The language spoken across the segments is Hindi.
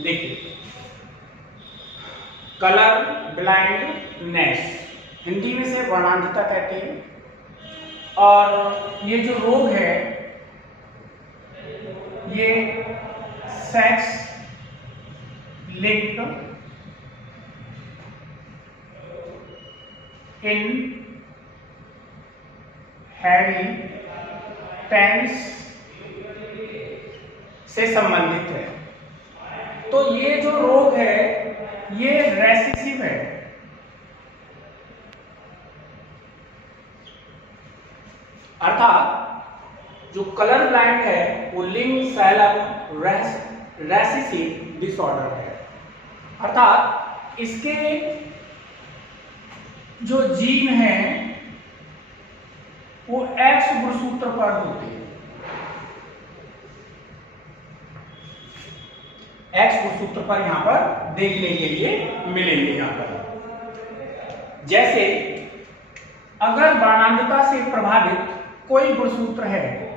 देखिए, कलर ब्लाइंडनेस हिंदी में से वर्णांधता कहते हैं। और ये जो रोग है ये सेक्स लिंक्ड इनहेरिटेंस से संबंधित है। तो ये जो रोग है ये रेसेसिव है, अर्थात जो कलर ब्लाइंड है वो लिंग फैलम रेसेसिव डिसऑर्डर है। अर्थात इसके जो जीन है वो एक्स गुणसूत्र पर होते हैं। एक्स गुणसूत्र पर यहां पर देखने के लिए मिलेंगे। यहां पर जैसे अगर वर्णांधता से प्रभावित कोई गुणसूत्र है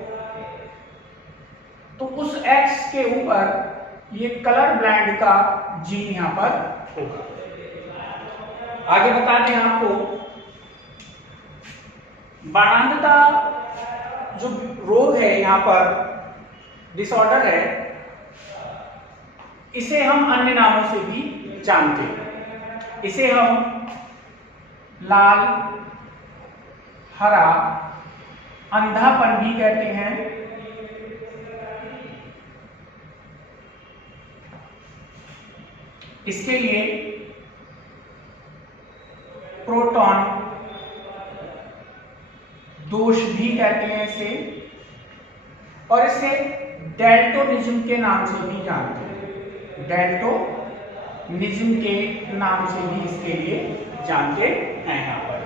तो उस एक्स के ऊपर ये कलर ब्लाइंड का जीन यहां पर होगा। आगे बताते हैं आपको, वर्णांधता जो रोग है यहां पर डिसऑर्डर है, इसे हम अन्य नामों से भी जानते हैं। इसे हम लाल, हरा, अंधापन भी कहते हैं। इसके लिए प्रोटॉन दोष भी कहते हैं इसे, और इसे डेल्टोनिज्म के नाम से भी जानते हैं। डेल्टोनिज्म के नाम से भी इसके लिए जानते हैं यहां पर।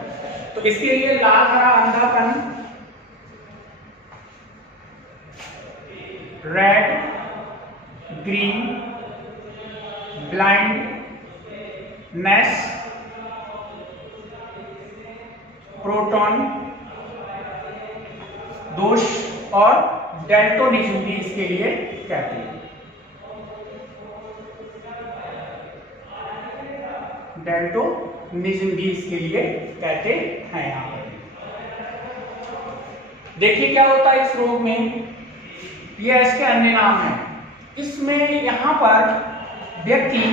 तो इसके लिए लाल, हरा, अंधापन, रेड, ग्रीन, ब्लाइंडनेस, प्रोटॉन दोष और डेल्टोनिज्म भी इसके लिए कहते हैं। डेल्टोनिज्म भी इसके लिए कहते हैं यहां पर। देखिए क्या होता है इस रोग में, ये इसके अन्य नाम है। इसमें यहां पर व्यक्ति,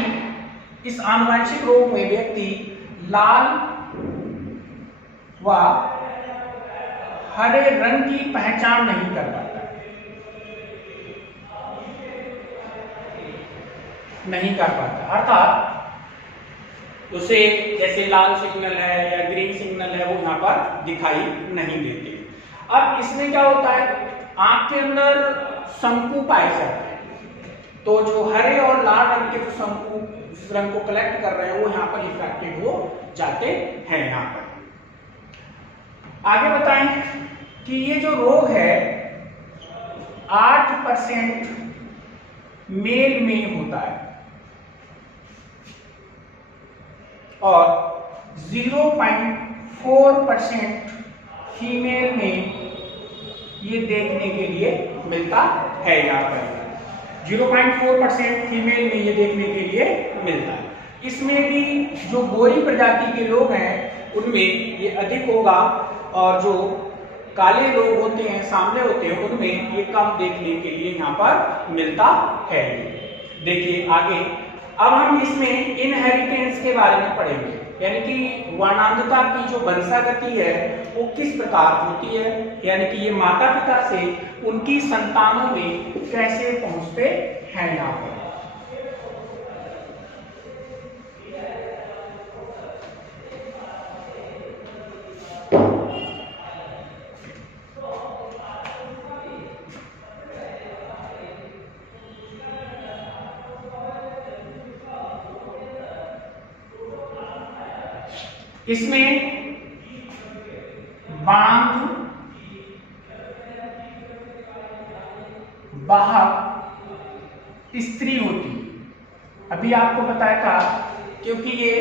इस आनुवंशिक रोग में व्यक्ति लाल व हरे रंग की पहचान नहीं कर पाता, अर्थात उसे जैसे लाल सिग्नल है या ग्रीन सिग्नल है वो यहाँ पर दिखाई नहीं देते। अब इसमें क्या होता है, आंख के अंदर शंकु पाए जाते हैं, तो जो हरे और लाल रंग के जो शंकु जिस रंग को कलेक्ट कर रहे हैं वो यहाँ पर इफेक्टेड हो जाते हैं। यहाँ पर आगे बताएं कि ये जो रोग है 8% मेल में होता है और 0.4% फीमेल में ये देखने के लिए मिलता है। यहाँ पर 0.4% फीमेल में ये देखने के लिए मिलता है। इसमें भी जो गोरी प्रजाति के लोग हैं उनमें ये अधिक होगा, और जो काले लोग होते हैं, सांवले होते हैं, उनमें ये कम देखने के लिए यहाँ पर मिलता है। देखिए आगे, अब हम इसमें इनहेरिटेंस के बारे में पढ़ेंगे, यानी कि वर्णांधता की जो वंशागति है वो किस प्रकार होती है, यानी कि ये माता पिता से उनकी संतानों में कैसे पहुंचते हैं। यहाँ पर इसमें बांध वाहक स्त्री होती है। अभी आपको बताया था, क्योंकि ये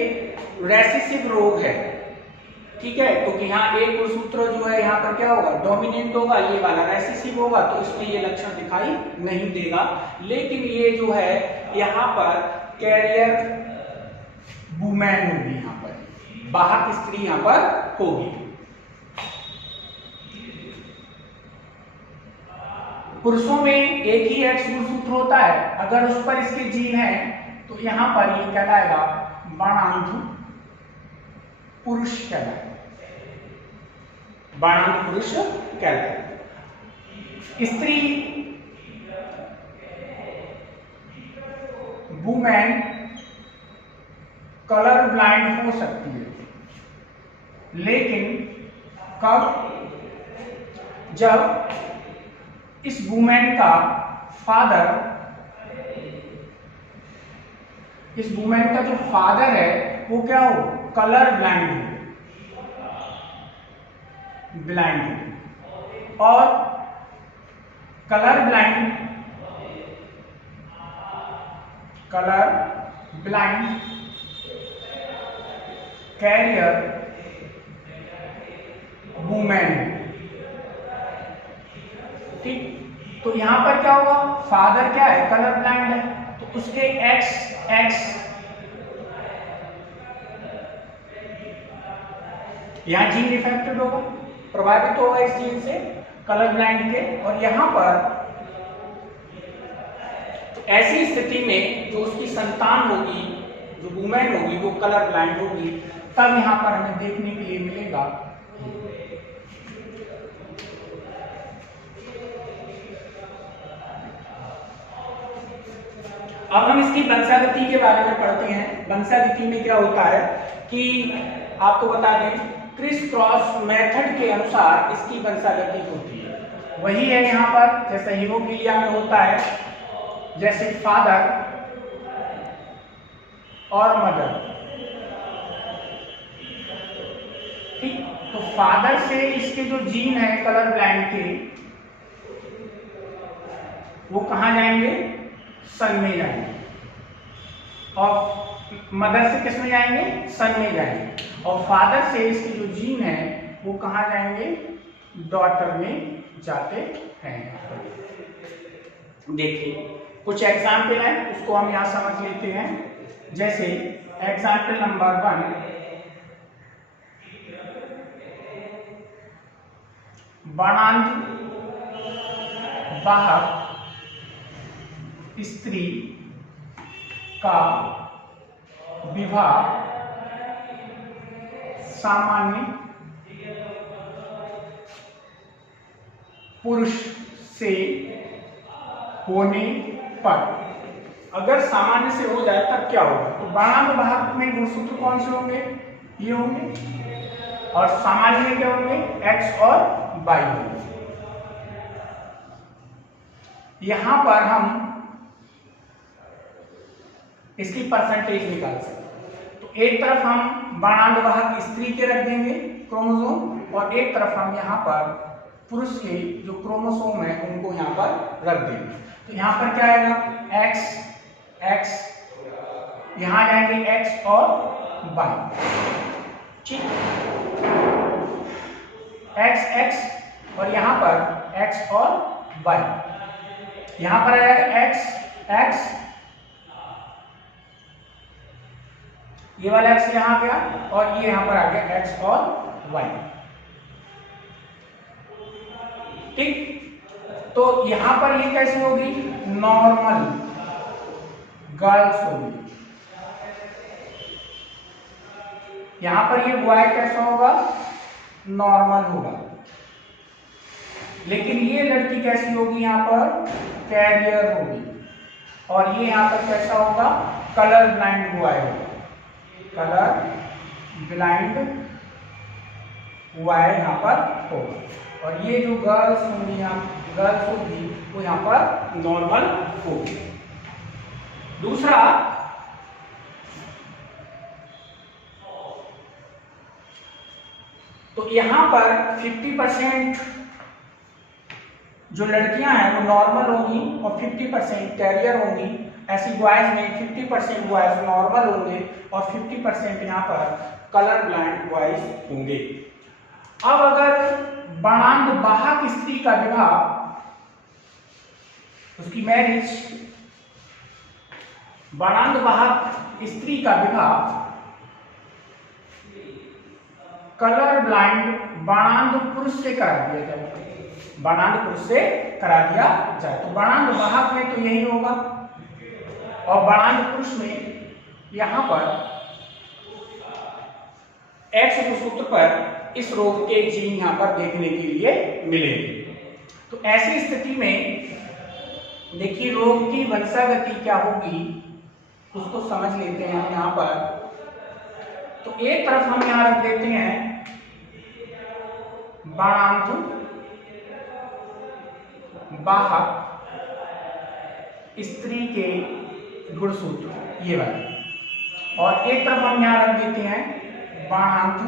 रेसेसिव रोग है, ठीक है। तो कि यहाँ एक गुणसूत्र जो है यहाँ पर क्या होगा, डोमिनेंट होगा, ये वाला रेसेसिव होगा, तो इसमें ये लक्षण दिखाई नहीं देगा। लेकिन ये जो है यहाँ पर कैरियर वुमेन होगी, यहाँ पर वाहक स्त्री यहाँ पर होगी। पुरुषों में एक ही एक्स गुणसूत्र होता है, अगर उस पर इसके जीन है तो यहाँ पर ये कहलाएगा बाणांधु पुरुष कहलाएगा, बाणांधु पुरुष कहलाएगा। स्त्री वुमेन कलर ब्लाइंड हो सकती है, लेकिन कब, जब इस वुमेन का फादर, इस वुमेन का जो फादर है वो क्या हो, कलर ब्लाइंड हो, ब्लाइंड हो। और colour blind, colour blind carrier women, ठीक। तो यहां पर क्या होगा, फादर क्या है, कलर ब्लाइंड है, तो उसके एक्स यहां जीन डिफेक्टेड होगा, प्रभावित होगा इस जीन से कलर ब्लाइंड के। और यहां पर तो ऐसी स्थिति में जो उसकी संतान होगी, जो वुमेन होगी, वो कलर ब्लाइंड होगी, तब यहां पर हमें देखने के लिए मिलेगा अब हम इसकी वंशागति के बारे में पढ़ते हैं। वंशागति में क्या होता है कि आपको बता दें, क्रिस क्रॉस मेथड के अनुसार इसकी वंशागति होती है। वही है यहाँ पर जैसे हीमोफीलिया में होता है, जैसे फादर और मदर, ठीक। तो फादर से इसके जो जीन है कलर ब्लाइंड के, वो कहाँ जाएंगे, सन में जाएंगे, और मदर से किस में जाएंगे, सन में जाएंगे। और फादर से इसके जो जीन है वो कहाँ जाएंगे, डॉटर में जाते हैं। देखिए कुछ एग्जाम्पल है, उसको हम यहाँ समझ लेते हैं। जैसे एग्जाम्पल नंबर 1, बाणांधु वाहक स्त्री का विवाह सामान्य पुरुष से होने पर, अगर सामान्य से हो जाए तब क्या होगा, तो बाणांधु वाहक में गुणसूत्र कौन से होंगे, ये होंगे, और सामान्य में क्या होंगे, एक्स और वाई होंगे। यहां पर हम इसकी परसेंटेज निकाल सकते हैं। तो एक तरफ हम बाणांधु वाहक स्त्री के रख देंगे क्रोमोसोम, और एक तरफ हम यहाँ पर पुरुष के जो क्रोमोसोम है उनको यहाँ पर रख देंगे। तो यहाँ पर क्या आएगा, एक्स, यहाँ जाएंगे एक्स और वाई, ठीक, एक्स और यहाँ पर एक्स और वाई, यहाँ पर आएगा एक्स, ये वाला एक्स यहाँ गया, और ये यहाँ पर आ गया एक्स और वाई, ठीक। तो यहां पर ये कैसे होगी, नॉर्मल गर्ल्स होगी, यहां पर ये बॉय कैसा होगा, नॉर्मल होगा। लेकिन ये लड़की कैसी होगी, यहां पर कैरियर होगी, और ये यहां पर कैसा होगा, कलर ब्लाइंड बॉय होगा, कलर ब्लाइंड बॉय यहां पर होगा। और ये जो गर्ल्स होंगी, गर्ल्स होगी, वो यहाँ पर नॉर्मल होगी। दूसरा, तो यहाँ पर 50% जो लड़कियां हैं वो नॉर्मल होंगी और 50% कैरियर होंगी। ऐसी बॉयज में 50% बॉयज नॉर्मल होंगे और 50% यहाँ पर कलर ब्लाइंड बॉयज होंगे। अब अगर वर्णांध वाहक स्त्री का विवाह, उसकी मैरिज, वर्णांध वाहक स्त्री का विवाह कलर ब्लाइंड वर्णांध पुरुष से करा दिया जाए, वर्णांध पुरुष से करा दिया जाए, तो वर्णांध वाहक में तो यही होगा, और वर्णांध पुरुष में यहां पर एक्स गुणसूत्र पर इस रोग के जीन यहां पर देखने के लिए मिलेंगे। तो ऐसी स्थिति में देखिए रोग की वंशागति क्या होगी उसको समझ लेते हैं हम यहां पर। तो एक तरफ हम यहां रख देते हैं वर्णांध वाहक स्त्री के गुणसूत्र, ये वाले, और एक तरफ हम यहां रख देते हैं वर्णांध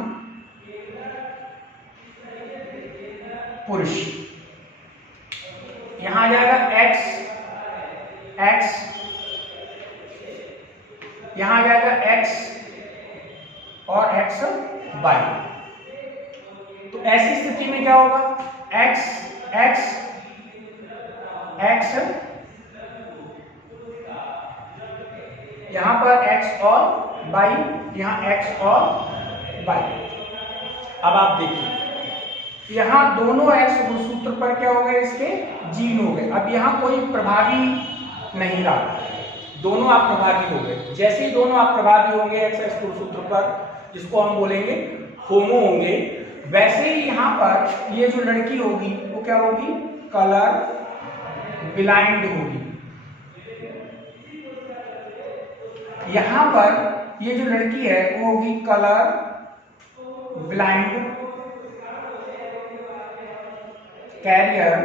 पुरुष। यहां आ जाएगा एक्स, यहां आ जाएगा एक्स और एक्स वाई। तो ऐसी स्थिति में क्या होगा, एक्स एक्स एक्स, यहां पर एक्स और वाई, यहां एक्स और वाई। अब आप देखिए यहां दोनों एक्स गुणसूत्र पर क्या हो गए, इसके जीन हो गए। अब यहां कोई प्रभावी नहीं रहा, दोनों आप प्रभावी हो गए। जैसे ही दोनों आप प्रभावी होंगे एक्स एक्स गुणसूत्र पर, जिसको हम बोलेंगे होमो होंगे, वैसे ही यहां पर ये जो लड़की होगी वो क्या होगी, कलर ब्लाइंड होगी। यहां पर ये जो लड़की है वो होगी कलर ब्लाइंड कैरियर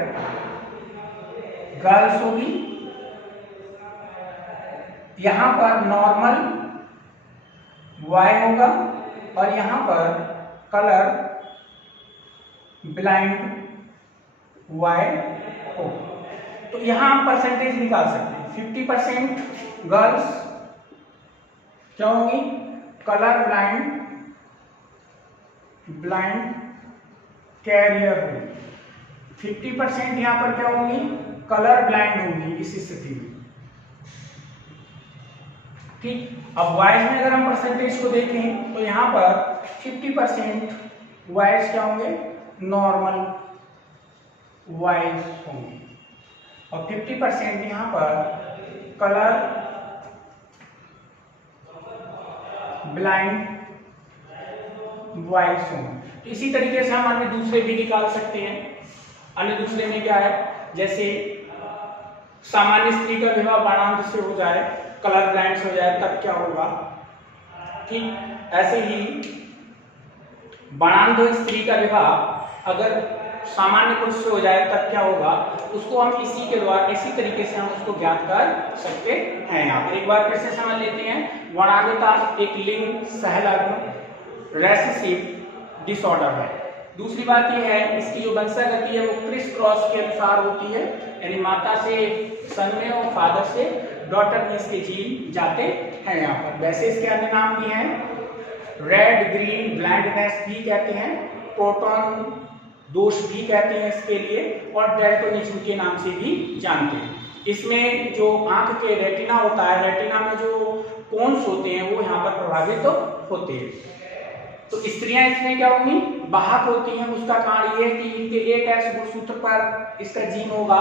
गर्ल्स होगी। यहां पर नॉर्मल वाई होगा और यहां पर कलर ब्लाइंड वाई होगा। तो यहां हम परसेंटेज निकाल सकते हैं, 50% गर्ल्स क्या होंगी, कलर ब्लाइंड कैरियर होगी, 50% यहां पर क्या होंगी, कलर ब्लाइंड होंगी इस स्थिति में। ठीक, अब वाइज में अगर हम परसेंटेज को देखें तो यहां पर 50% वाइज क्या होंगे, नॉर्मल वाइज होंगे, और 50% यहां पर कलर ब्लाइंड वाइज होंगे। तो इसी तरीके से हम अन्य दूसरे भी निकाल सकते हैं। अन्य दूसरे में क्या है, जैसे सामान्य स्त्री का विवाह वर्णांध से हो जाए, कलर ब्लाइंड से हो जाए, तब क्या होगा। ठीक ऐसे ही वर्णांध स्त्री का विवाह अगर सामान्य पुरुष से हो जाए तब क्या होगा, उसको हम इसी के द्वारा इसी तरीके से हम उसको ज्ञात कर सकते हैं। यहाँ पर एक बार फिर से समझ लेते हैं। वर्णांधता एक लिंग सहलग्न रेसेसिव डिसऑर्डर है। दूसरी बात यह है इसकी जो वंशागति है वो क्रिस क्रॉस के अनुसार होती है, यानी माता से सन में और फादर से डॉटर में इसके जीन जाते हैं यहाँ पर। वैसे इसके अन्य नाम भी हैं, रेड ग्रीन ब्लाइंडनेस भी कहते हैं, प्रोटॉन दोष भी कहते हैं इसके लिए, और डेल्टोनिज्म के नाम से भी जानते हैं। इसमें जो आंख के रेटिना होता है, रेटिना में जो कोन्स होते हैं वो यहाँ पर प्रभावित होते हैं। तो स्त्रियां इसमें क्या होंगी, वाहक होती हैं। उसका कारण ये है कि इनके एक एक्स गुणसूत्र पर इसका जीन होगा,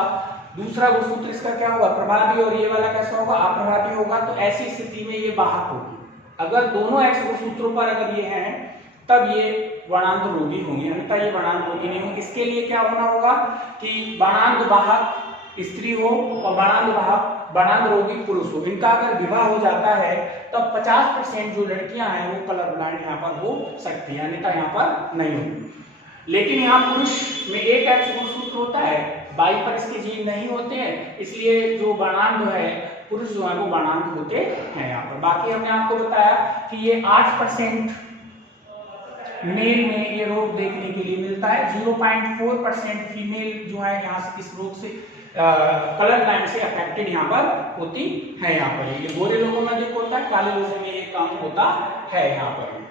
दूसरा गुणसूत्र इसका क्या होगा, प्रभावी, और ये वाला कैसा होगा, अप्रभावी होगा। तो ऐसी स्थिति में ये वाहक होगी। अगर दोनों एक्स गुणसूत्रों पर अगर ये हैं तब ये वर्णांध रोगी होंगे, अन्यथा ये वर्णांध रोगी नहीं होंगे। इसके लिए क्या होना होगा कि वर्णांध वाहक स्त्री हो और वर्णांध रोगी पुरुष हो। इनका अगर विवाह हो जाता है तब 50% जो लड़कियां हैं वो कलर ब्लाइंड यहाँ पर हो सकती है, अन्यथा यहाँ पर नहीं होगी। लेकिन यहाँ पुरुष में एक एक्स गुणसूत्र होता है, बाई पर इसके जीन नहीं होते हैं, इसलिए जो वर्णांध है पुरुष जो है वो वर्णांध होते हैं यहाँ पर। बाकी हमने आपको बताया कि ये 8% मेल में ये रोग देखने के लिए मिलता है, 0.4% फीमेल जो है यहाँ से इस रोग से कलर ब्लाइंड से अफेक्टेड यहाँ पर होती है। यहाँ पर ये गोरे लोगों में देखो होता है, काले लोगों में ये काम होता है यहाँ पर।